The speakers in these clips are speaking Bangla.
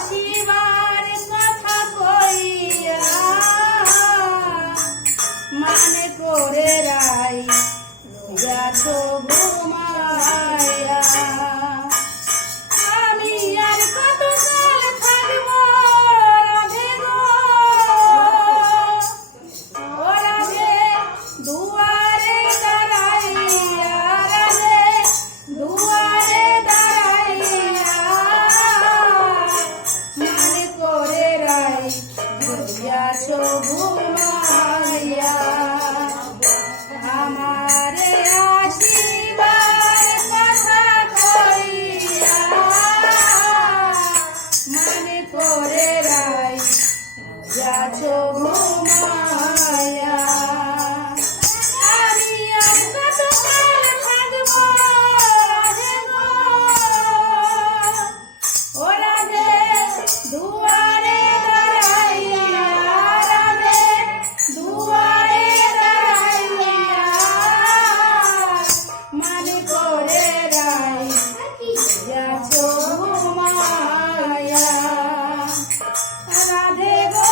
আসিবার কথা কইয়া মানে করে রাই রইয়াছ ঘুমাইয়া। আমি আর কতকাল থাকব রাধে গো, ও রাধে দুয়ারে দাঁড়াইয়া, রাধে দুয়ারে দাঁড়াইয়া মানে করে রাই রইয়াছ ঘুমাইয়া। আমারে আসিবার কথা কইয়া মানে করে রাই রইয়াছ ঘুমাইয়া। আমি আর কতকাল থাকব রাধে গো, ও রাধে দুয়ারে দাঁড়াইয়া, রাধে দুয়ারে দাঁড়াইয়া মানে করে রাই রইয়াছ ঘুমাইয়া। রাধে গো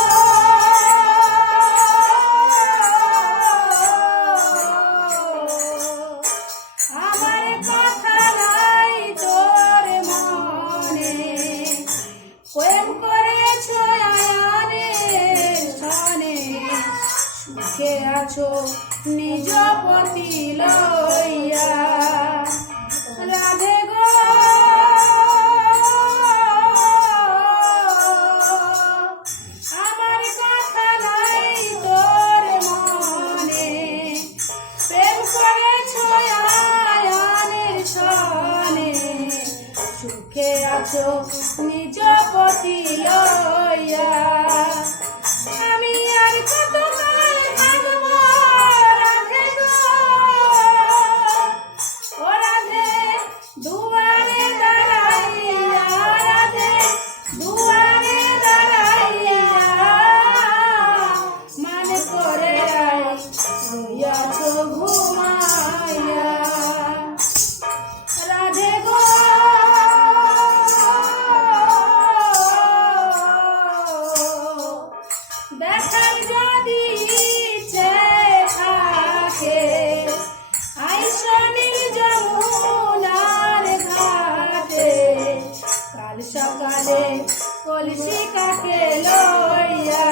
আমার কথা নাই তোর মনে, প্রেম করেছ আয়ানে ছনে, সুখে আছো নিজ পতি লইয়া। রাধে গো আমার কথা নাই তোর মনে, প্রেম করেছ আয়ানের ছনে, সুখে আছো নিজ পতি লইয়া। আমি আর কতকাল থাকব রাধে গো, ও রাধে দুয়ারে দাঁড়াইয়া, রাধে দুয়ারে দাঁড়াইয়া মানে করে রইয়াছ ঘুমাইয়া। রাধে গো দেখার যদি ইচ্ছে থাকে আইসনের যমুনার ঘাটে, কাল সকালে কলসি কাকে লইয়া।